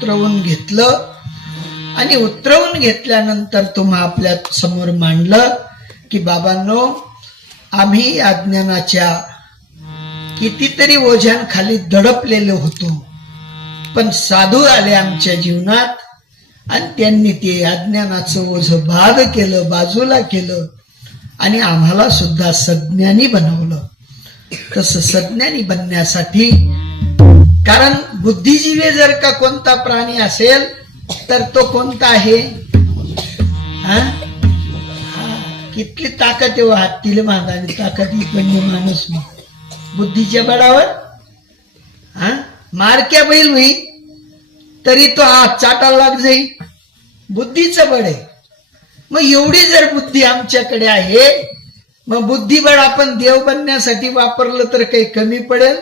उतरवून घेतलं आणि उतरवून घेतल्यानंतर तुम्हा आपल्या समोर मांडलं की बाबांनो, आम्ही अज्ञानाच्या कितीतरी ओझ्यांखाली दडपलेलो होतो, पण साधू आले आमच्या जीवनात आणि त्यांनी ते अज्ञानाचं ओझं बाद केलं, बाजूला केलं आणि आम्हाला सुद्धा सज्ञानी बनवलं. तसं सज्ञानी बनण्यासाठी, कारण बुद्धिजीवी जर का कोणता प्राणी असेल तर तो कोणता आहे? कितली ताकद आहे हातीला मागाने, ताकद पण माणूस बुद्धीच्या बळावर मारक्या बैल होई तरी तो हात चाटायला लाग जाई, बुद्धीचं बळ आहे. मग एवढी जर बुद्धी आमच्याकडे आहे, मग बुद्धिबळ आपण देव बनण्यासाठी वापरलं तर काही कमी पडेल?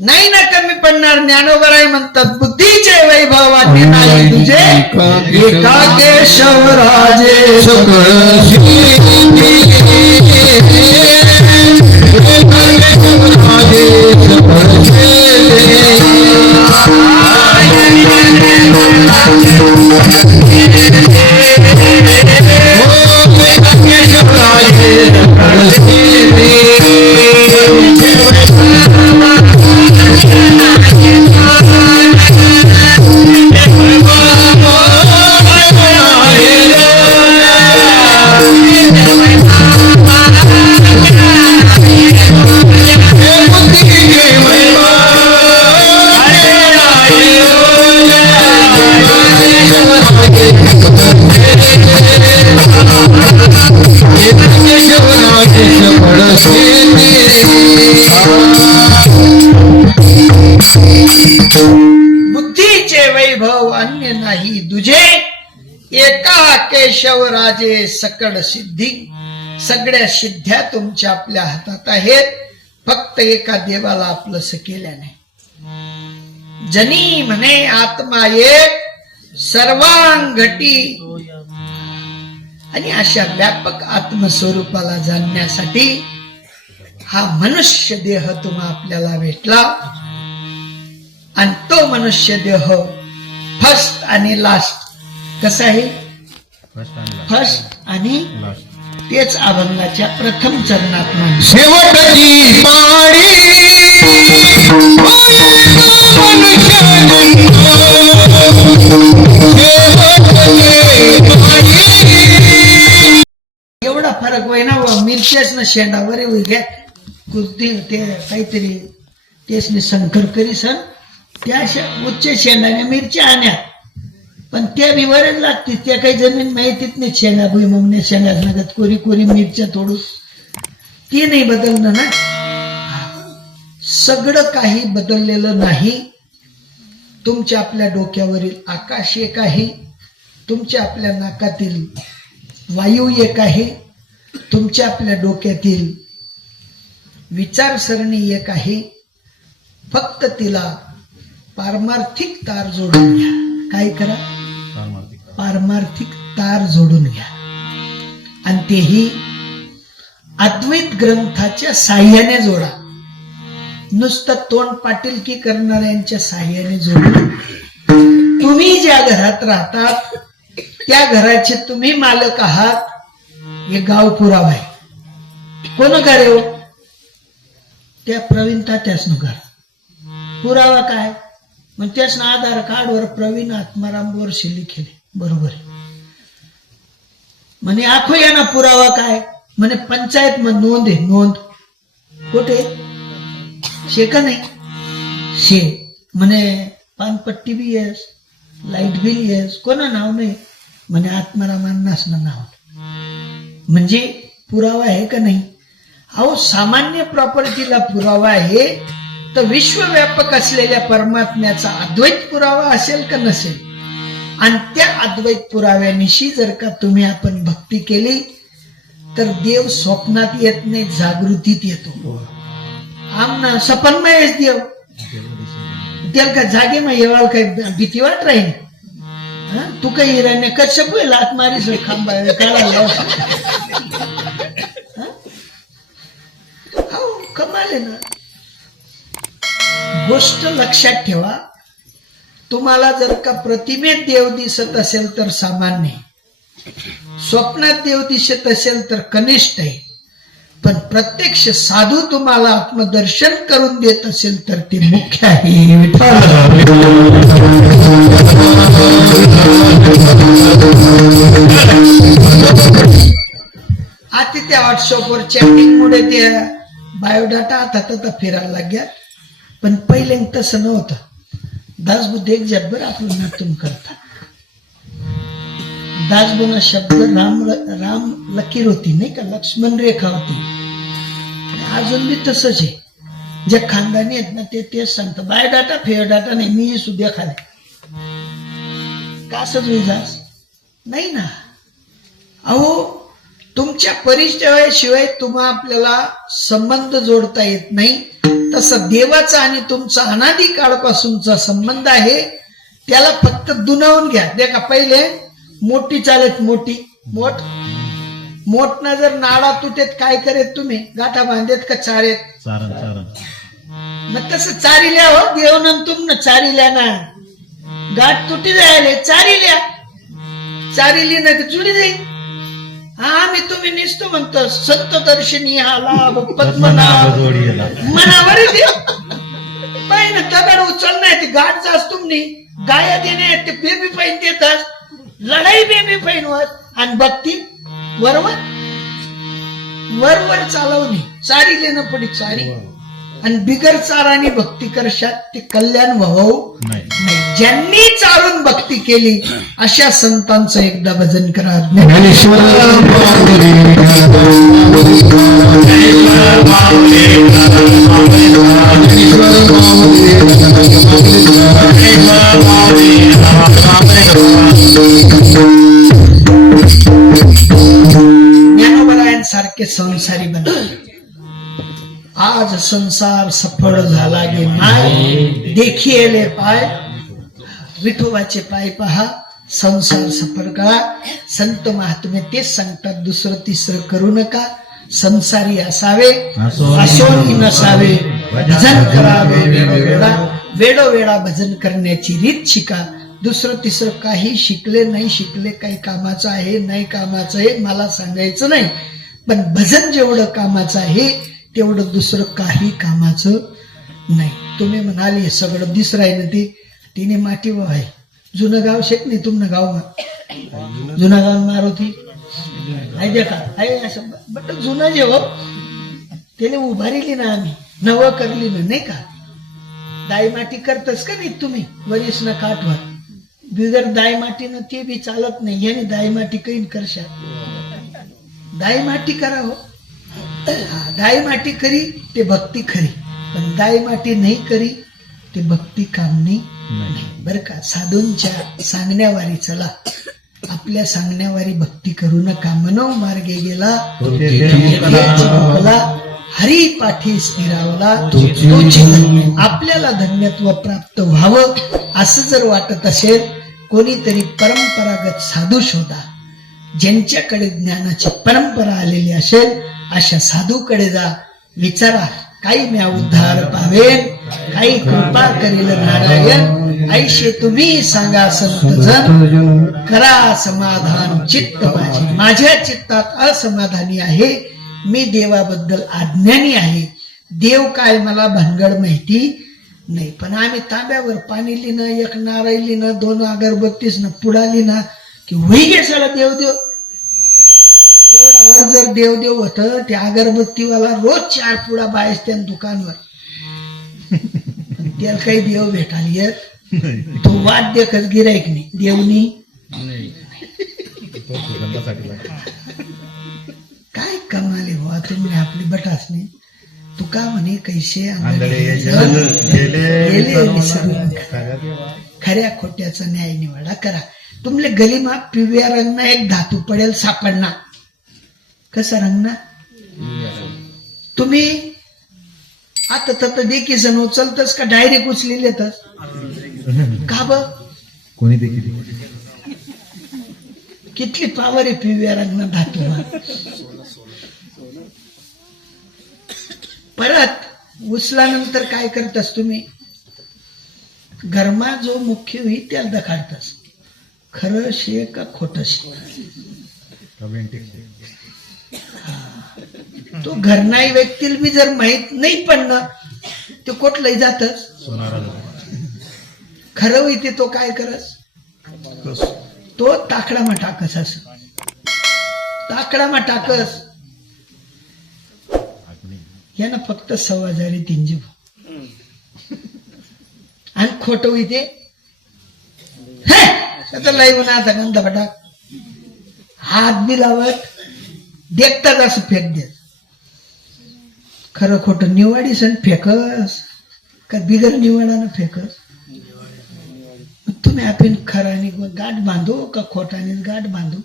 नाही ना, कमी पडणार. ज्ञानोबराय म्हणतात, बुद्धीचे वैभवाने नाही तुझे, एका केशवराजे बुद्धीचे वैभव अन्य नाही दुजे, एका केशवराजे सकळ सिद्धी. सगळ्या सिद्ध्या तुमच्या आपल्या हातात आहेत, फक्त एका देवाला आपलंस केल्याने. जनी म्हणे आत्मा एक सर्वांगटी, आणि अशा व्यापक आत्मस्वरूपाला जाणण्यासाठी हा मनुष्य देह तुम्हा आपल्याला भेटला. आणि तो मनुष्य देह फर्स्ट आणि लास्ट कसा आहे? फर्स्ट आणि तेच अभंगाच्या प्रथम चरणात म्हणतात, शेवटची पाळी एवढा फरक होय ना. मिरच्याच ना शेंडा बरे होई घ्या कुर्ती ते काहीतरी तेच संकर करी सण त्या उच्च शेंडाने मिरच्या आणल्या, पण त्या बी बरेच लागतील. त्या काही जमीन माहितीच नाही. शेंगा भुईमुंगने शेंगा लागत, कोरी कोरी मिरच्या तोडूस, ते नाही बदलणं ना. सगळं काही बदललेलं नाही. तुमच्या आपल्या डोक्यावरील आकाश एक आहे, तुमच्या आपल्या नाकातील वायू एक आहे, तुमच्या आपल्या डोक्यातील विचारसरणी एक आहे. फक्त तिला पारमार्थिक तार जोडून घ्या. काय करा? पारमार्थिक तार जोडून घ्या, आणि तेही अद्वैत ग्रंथाच्या साह्याने जोडा. नुसतं तोंड पाटीलकी करणाऱ्यांच्या साह्याने जोडा. तुम्ही ज्या घरात राहतात त्या घराचे तुम्ही मालक आहात, हे गाव पुरावा आहे. कोण घर हो? त्या प्रवीण तात्याच घर. पुरावा काय? मग त्याच ना आधार कार्डवर प्रवीण आत्माराम बोरसे लिखेले. बरोबर आहे म्हणे. आखो या ना पुरावा काय? म्हणे पंचायत मग नोंद आहे. नोंद कुठे? शे का नाही? शे म्हणे पानपट्टी बी येस, लाईट बिल येस, कोणा नाव नाही? म्हणे आत्मारामांनाच ना नाव. म्हणजे पुरावा आहे का नाही? अहो, सामान्य प्रॉपर्टीला पुरावा आहे तर विश्वव्यापक असलेल्या परमात्म्याचा अद्वैत पुरावा असेल का नसेल? आणि त्या अद्वैत पुराव्यानिशी जर का तुम्ही आपण भक्ती केली तर देव स्वप्नात येत नाही, जागृतीत येतो. आमना सपनमयच देव. त्याला का जागे मग येवाल काही भीती वाट राहील? तू काही हिराने कश्यप लात मारीस खांबा काढायला. कमाल आहे ना. गोष्ट लक्षात ठेवा, तुम्हाला जर का प्रतिमेत देव दिसत असेल तर सामान्य आहे, स्वप्नात देव दिसत असेल तर कनिष्ठ आहे, पण प्रत्यक्ष साधू तुम्हाला आत्मदर्शन करून देत असेल तर ते मुख्य आहे. आता त्या व्हॉट्सअपवर चॅटिंग मुळे ते बायोडाटा आता फिरायला लागल्या, पण पहिले तसं नव्हतं. दासबुद्ध एक जब्बर आपलं नातून करता. दासबुना शब्द राम लकीर होती नाही का, लक्ष्मण रेखा होती. अजून बी तसंच आहे. जे खानदानी आहेत ना ते तेच सांगतं, बायोडाटा फेअरडाटा नाही, मी सुद्धा खाले का असंच विजास नाही ना. अहो तुमच्या परिचयाशिवाय तुम्हा आपल्याला संबंध जोडता येत नाही, तसं देवाचा आणि तुमचा अनादी काळपासूनचा संबंध आहे, त्याला फक्त दुनावून घ्या. देखा पहिले मोठी चालत, मोठ ना जर नाडा तुटेत काय करेत तुम्ही, गाठा बांधेत का चारेत, मग तसं चारिल्या हो देवनं तुम चारिल्या ना, गाठ तुटी जायले चारिली ना जुडी जाईल. हा आम्ही तुम्ही निसतो म्हणतो संत दर्शनी हा लाभ पद्मनाभ मनावर पाहिजे दगड उचल नाही, ते गाठ जास्त तुम्ही गाया देणे ते बेबी पाहिजे देतात, लढाई बेबी पाहिजे आणि भक्ती वरवर चालवणे, चारी लेणं पडी चारी आणि बिगर चाराने भक्ती करशात ते कल्याण व्हावं नाही. ज्यांनी चालून भक्ती केली अशा संतांचं एकदा भजन करा. ज्ञानोबरायांसारखे संसारी बना. आज संसार सफळ झाला गे माय, देखिएले पाय विठोबाचे पाय पहा, संसार सफळ करा. संत महात्मे तेच सांगतात, दुसरं तिसरं करू नका, संसारी असावे असोनी नसावे, भजन करावे वेळोवेळा, वेळोवेळा भजन करण्याची रीत शिका. दुसरं तिसरं काही शिकले नाही शिकले काही कामाचं आहे नाही कामाचं आहे मला सांगायचं नाही, पण भजन जेवढं कामाचं आहे तेवढं दुसरं काही कामाचं नाही. तुम्ही म्हणाले सगळं दिसर आहे ना, ते तिने माटी आहे. जुनं गाव शेत नाही तुमनं गाव, जुना गाव मारुती आहे देखा आहे असं, बट जुनं जे हो त्याने उभारली ना, आम्ही नवं करली ना नाही का. दाई माटी करतच का नाही तुम्ही, वरीस ना काठवर बिगर दाई माटीनं ते बी चालत नाही. याने दाई माटी काही करशा, दाई माटी करा हो. दाई माटी करी ते भक्ती खरी, पण दाई माटी नाही करी ते भक्ती काम नाही. बरं का, साधूंच्या सांगण्यावारी चला, आपल्या सांगण्यावारी भक्ती करू नका. मनो मार्गे गेला हरी पाठी स्थिरावला, आपल्याला धन्यत्व प्राप्त व्हावं असं जर वाटत असेल, कोणीतरी परंपरागत साधू शोधा, ज्यांच्याकडे ज्ञानाची परंपरा आलेली असेल अशा साधूकडे जा, विचारा काही म्या उद्धार पावेन, काही कृपा करील नारायण, ऐशे तुम्ही सांगा संत जन, करा समाधान चित्त माझे. माझ्या चित्तात असमाधानी आहे, मी देवाबद्दल अज्ञानी आहे. देव काय मला भानगड माहिती नाही, पण आम्ही तांब्यावर पाणी लिहिणं, एक नारळ लिहिणं, 2 अगरबत्तीस न पुडा लिहिणं की होई गे साला देवदेव. एवढा वर जर देवदेव होत, त्या अगरबत्तीवाला रोज 4 पुडा बायस त्या दुकानवर, त्याला काही देव भेटाल येत, तो वाद देखत गिरायक नाही देवनी. काय कमाले व्हा तुम्ही आपली बटासनी. तू का म्हणे कैसे खऱ्या खोट्याचा न्याय निवाडा करा. तुमले गलीमा पिवळ्या रंगना एक धातू पडेल सापडणार. कसा रंगना तुम्ही आता तर देखी जण उचलतच का डायरेक्ट उचलेले तर का ब कोणी देखील कितली पावर आहे पिवळ्या रंगना धातू. परत उचल्यानंतर काय करतास तुम्ही, घरमा जो मुख्य होई त्याला दखाडतस खरं शे का खोट शे. तो घरनाही व्यक्तीला मी जर माहित नाही पडणं ते कोठलंही जातच खरं होईते तो काय करस तो टाकडामा टाकस असं टाकडामा टाकस यानं फक्त 6,000 3 जीव आणि खोट होईते लय म्हणा गंध फटाक हात बी लावत देखतात असं फेक देत खरं खोट निवाडीस आणि फेकस का बिगर निवाडानं फेकस. तुम्ही आपण खराने गाठ बांधू का खोटाने गाठ बांधू.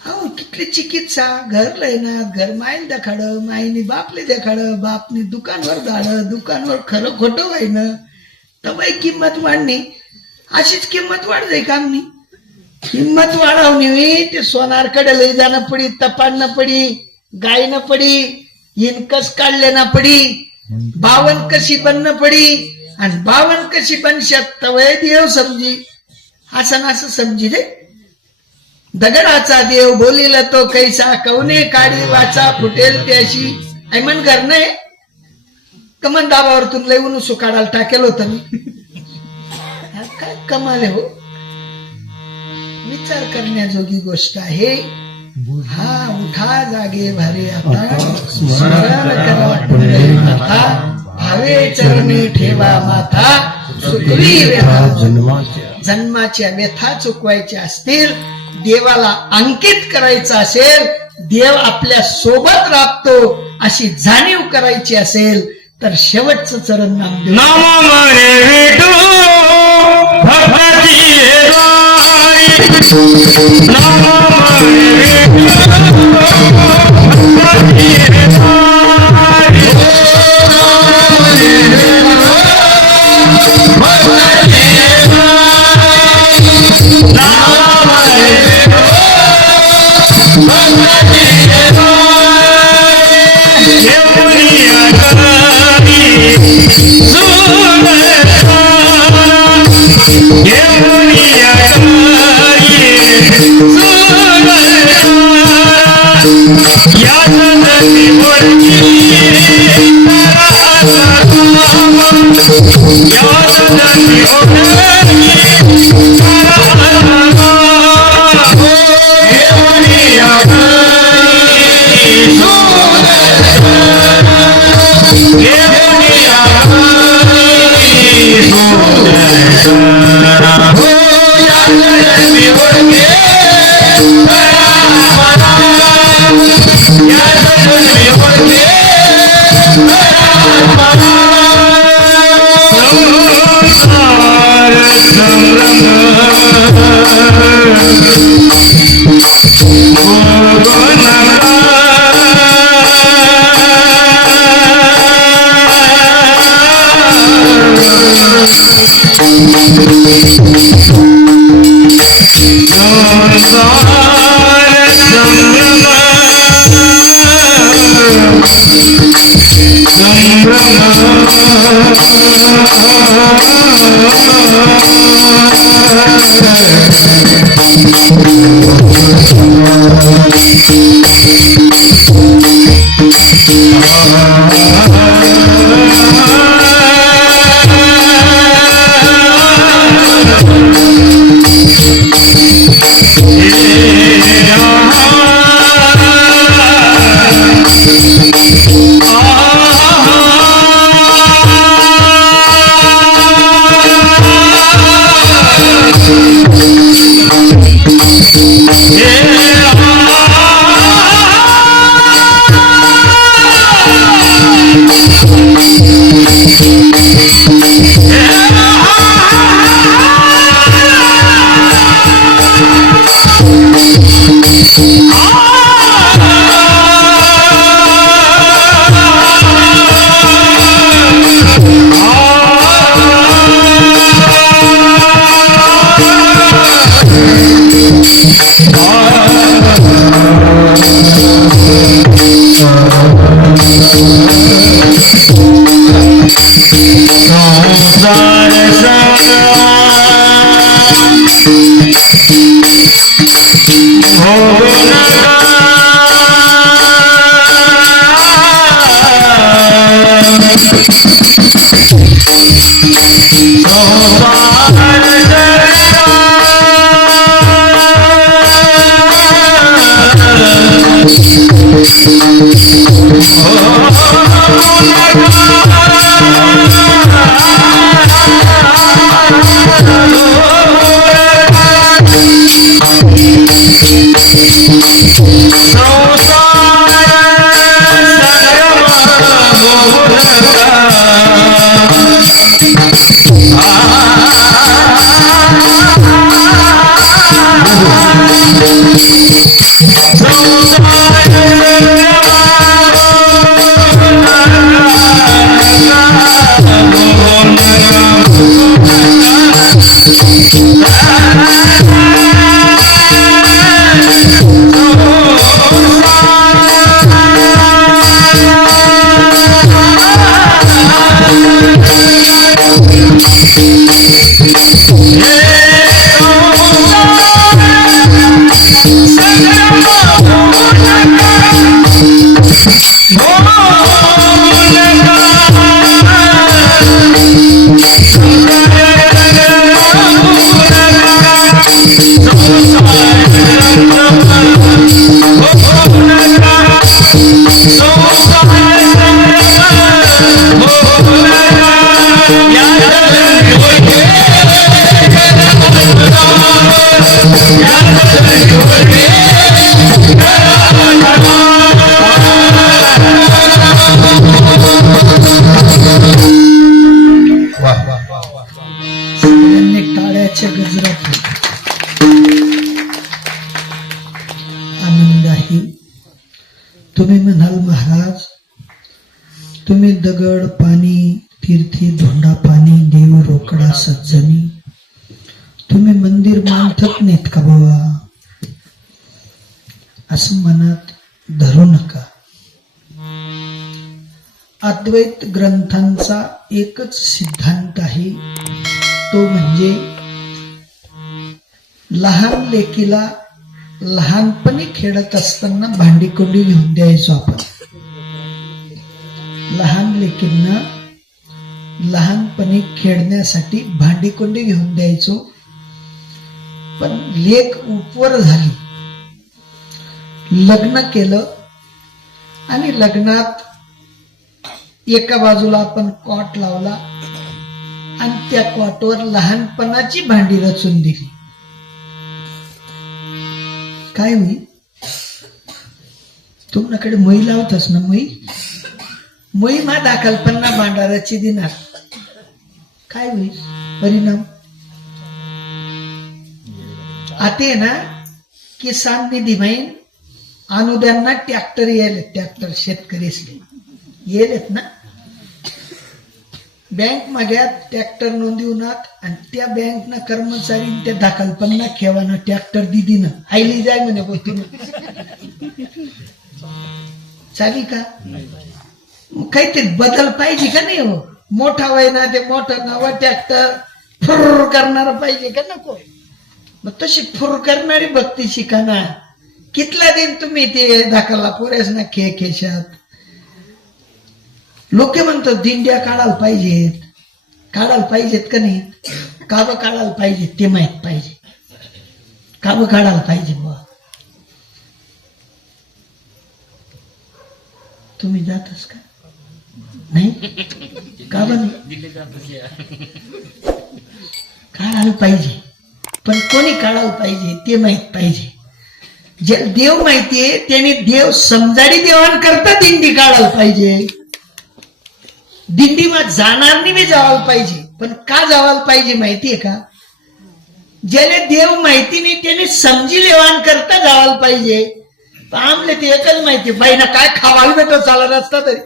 हो कितली चिकित्सा घर लयनात घर माईन देखाड माईने बापले देखाड बापने दुकानवर धाड दुकानवर खरं खोटं व्हायनं तर बाई किंमत वाढणे अशीच किंमत वाढ जाई कामनी किंमत वाढवणी ते सोनारकडे लई जाणं पडी तपाडणं पडी गायनं पडी इनकस काढले ना पडी 52 कशी बनणं पडी आणि 52 कशी बनशात तवय देव समजी असं असं समजी रे. दगडाचा देव बोलिला तो कैसा कवने काढी वाचा फुटेल त्याशी ऐमन घर नाही कमन दाबावरतून लई सुकाडाला टाकेल होतं मी. काय कमाल हो विचार करण्याजोगी गोष्ट आहे. हा उठा जागे भारे आता स्मरण करा पुंडलीनाथा भावे चरणी ठेवा माथा सुखवी व्यथा जन्माच्या व्यथा चुकवायच्या असतील देवाला अंकित करायचं असेल देव आपल्या सोबत राबतो अशी जाणीव करायची असेल तर शेवटचं चरण नामदेव टाळ्याच्या गजरात आनंद आहे. तुम्ही म्हणाल महाराज, तुम्ही दगड पाणी तीर्थी धोंडा पाणी देव रोकडा सज्जनी, तुम्ही मंदिर मानथत नाहीत का बाबा? असं मनात धरू नका. अद्वैत ग्रंथांचा एकच सिद्धांत आहे, तो म्हणजे लहान लेकीला लहानपणी खेळत असताना भांडीकोंडी घेऊन द्यायचो आपण. लहान लेकींना लहानपणी खेळण्यासाठी भांडीकोंडी घेऊन द्यायचो. पण लेक उपवर झाली, लग्न केलं आणि लग्नात एका बाजूला आपण कॉट लावला आणि त्या कॉटवर लहानपणाची भांडी रचून दिली. काय होईल? तुमच्याकडे मई लावतस ना, मई मा दाखल पन्ना भांडाराची दिनार. काय होईल परिणाम? आते ना किसान निधी माहीन अनुदानना ट्रॅक्टर येईल, ट्रॅक्टर शेतकरी येलेत ना. बँक माग्यात ट्रॅक्टर नोंदवूनात आणि त्या बँक ना कर्मचारी त्या दाखलपन्ना खेवाना ट्रॅक्टर दिदीनं आईली जाय म्हणे बोलतो चाली का? काहीतरी बदल पाहिजे का नाही हो? मोठा वय ना ते मोठं नवा ट्रॅक्टर फुर करणार पाहिजे का नको? मग तशी फुर करणारी भक्ती शिका ना. कितला दिन तुम्ही ते दाखलला पुरेस ना खेशात. लोक म्हणतात दिंड्या काढायला पाहिजेत का नाही? काबं काढायला पाहिजे ते माहित पाहिजे. काबं काढायला पाहिजे बुवा. तुम्ही जातस का नाही? काबं नाही काढायला पाहिजे, पण कोणी काढायला पाहिजे ते माहित पाहिजे. जे देव माहितीये त्याने देव समजाडी देवाण करता दिंडी काढायला पाहिजे. दिंडी मा जाणार नाही मी जावायला पाहिजे, पण का जावायला पाहिजे माहितीये का? ज्याला देव माहिती नाही त्याने समजी लेवान करता जावायला पाहिजे. आमले ते एकच माहिती बाईना काय खावायला भेटत चालत असता तरी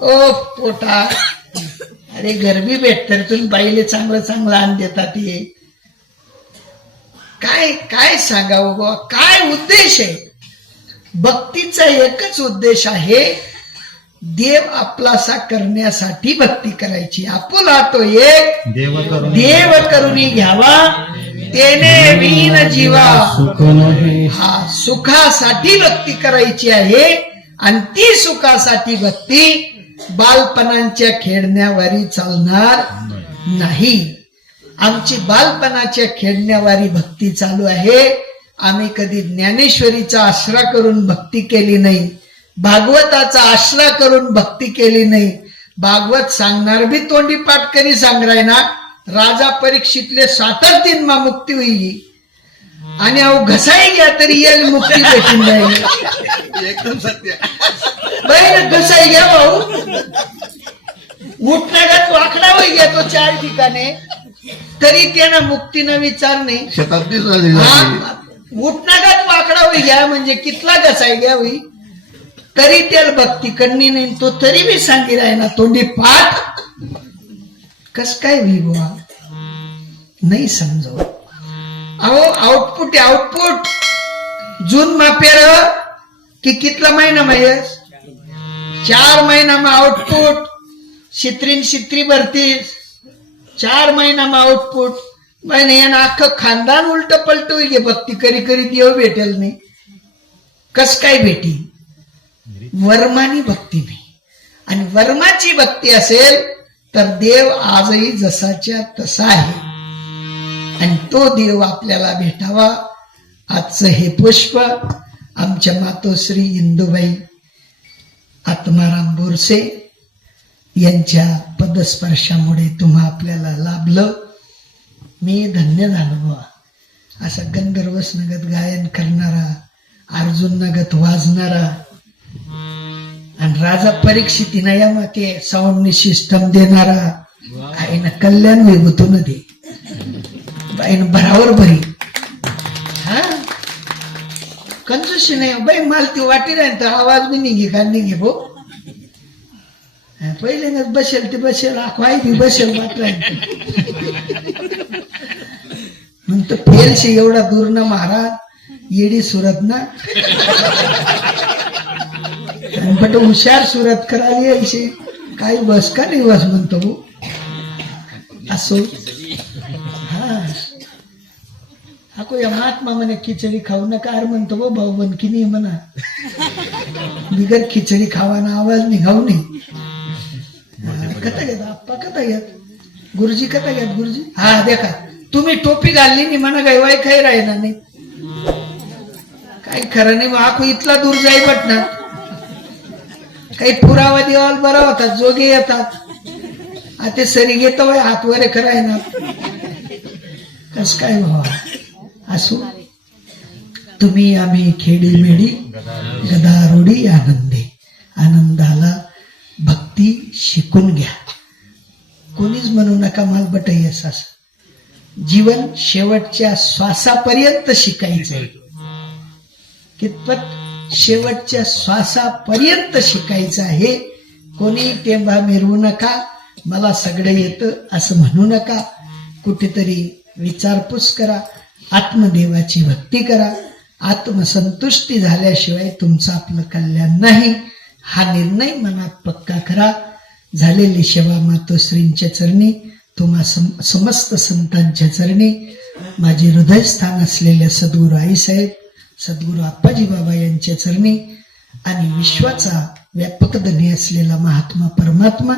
ओ पोटा अरे गरबी भेटत तुम्ही बाईले चांगलं चांगलं आण देतात. हे काय काय सांगावं बाबा? काय उद्देश आहे? भक्तीचा एकच उद्देश आहे, देव आपलासा करण्यासाठी भक्ती करायची. आपुला तो एक देव करुणी घ्यावा तेने वीन जीवा. सुख नाही. हा, सुखासाठी भक्ती करायची आहे आणि ती सुखासाठी भक्ती बालपणाच्या खेळण्यावारी चालणार नाही. आमची बालपणाच्या खेळण्यावारी भक्ती चालू आहे. आम्ही कधी ज्ञानेश्वरीचा आसरा करून भक्ती केली नाही, भागवताचा आसरा करून भक्ती केली नाही. भागवत सांगणार बी तोंडी पाठ करी सांगराय ना, राजा परीक्षितले 7 दिन मा मुक्ती होईल आणि अहो घसाई घ्या तरी येईल मुक्ती भेटून जाईल. एकदम सत्य. बरं घसाई घ्या भाऊ, उठण्यागत वाकडा होई घ्या तो 4 ठिकाणे तरी त्यानं मुक्तीनं विचार नाही. शताब्दी झाली. हा, उठण्यागत वाकडा होई घ्या म्हणजे कितला घसाई घ्या होई तरी त्याला भक्ती करणी नाही. तो तरी बी सांगी राय ना तोंडी पाठ कस काय होई बुवा नाही समजव. अहो आउटपुट आउटपुट जून मापेर की कितला महिना मायस 4 महिना मा आउटपुट शित्री भरतीस 4 महिना मा आउटपुट महिने यानं अख्खं खानदान उलट पलट गे भक्ती करी करी देव भेटेल नाही. कस काय भेटी वर्मानी भक्ती नाही. आणि वर्माची भक्ती असेल तर देव आजही जसाच्या तसा आहे आणि तो देव आपल्याला भेटावा. आजचं हे पुष्प आमच्या मातोश्री इंदुबाई आत्माराम बोरसे यांच्या पदस्पर्शामुळे तुम्हा आपल्याला लाभलं. मी धन्य झालो बुवा. असा गंधर्वस नगत गायन करणारा, अर्जुन नगत वाजणारा आणि राजा परीक्षितीनं या मागे साऊंडनी सिस्टम देणारा आईनं कल्याण विभूतून दे बाईनं भरावर भरी. हा कंजूशी नाही बाई, माल ती वाटी राहील तर आवाज बी निघे का निघे भो. पहिल्यांदाच बसेल ते बसेल आखवाई बी बसेल वाट राहील म्हणतो फेलशी एवढा दूर ना महाराज येडी सुरत ना बट हुशार सुरत करायला यायचे काही बस का नाही बस म्हणतो भाऊ असो. हा हा या महात्मा म्हणे खिचडी खाऊ नका अरे म्हणतो भाऊ भाऊ बनकी नाही म्हणा बिगर खिचडी खावाना आवाज निघाऊ नाही. कथा घेत आप्पा कथा घेत गुरुजी कथा घेत गुरुजी. हा देखा तुम्ही टोपी घालली नाही म्हणा काही वाय काही राहिना नाही काही खरं नाही. आखू इथला दूर जाई बट ना काही पुरावा देवाल बरा होतात जोगे येतात आता सरी घेतो वय हात वरे कराय ना कस काय व्हावा. असो तुम्ही आम्ही खेडी मेडी गदारोडी आनंदे आनंदाला भक्ती शिकून घ्या. कोणीच म्हणू नका माल बटयस असं. जीवन शेवटच्या श्वासापर्यंत शिकायचंय. कितपत शेवटच्या श्वासापर्यंत शिकायचं आहे. कोणी तेव्हा मिरवू नका मला सगळं येतं असं म्हणू नका. कुठेतरी विचारपूस करा, आत्मदेवाची भक्ती करा. आत्मसंतुष्टी झाल्याशिवाय तुमचं आपलं कल्याण नाही हा निर्णय मनात पक्का करा. झालेली सेवा मातोश्रींच्या चरणी, तुम्हा समस्त संतांच्या चरणी, माझे हृदयस्थान असलेल्या सद्गुरू आईसाहेब सद्गुरू आप्पाजी बाबा यांच्या चरणी आणि विश्वाचा व्यापक धनी असलेला महात्मा परमात्मा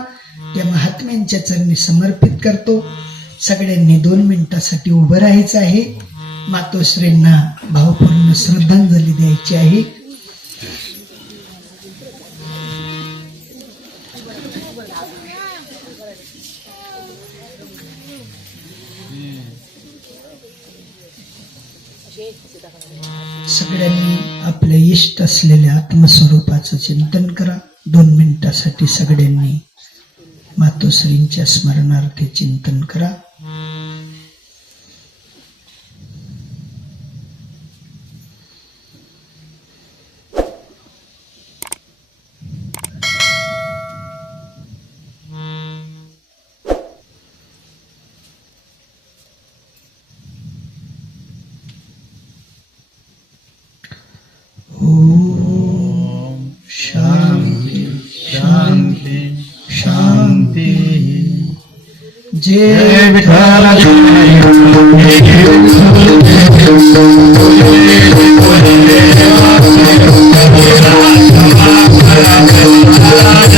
त्या महात्म्यांच्या चरणी समर्पित करतो. सगळ्यांनी 2 मिनिटासाठी उभं राहायचं आहे. मातोश्रींना भावपूर्ण श्रद्धांजली द्यायची आहे. सगळ्यांनी आपल्या इष्ट असलेल्या आत्मस्वरूपाचं चिंतन करा. 2 मिनिटासाठी सगळ्यांनी मातोश्रींच्या स्मरणार्थे चिंतन करा. जय विठ्ठल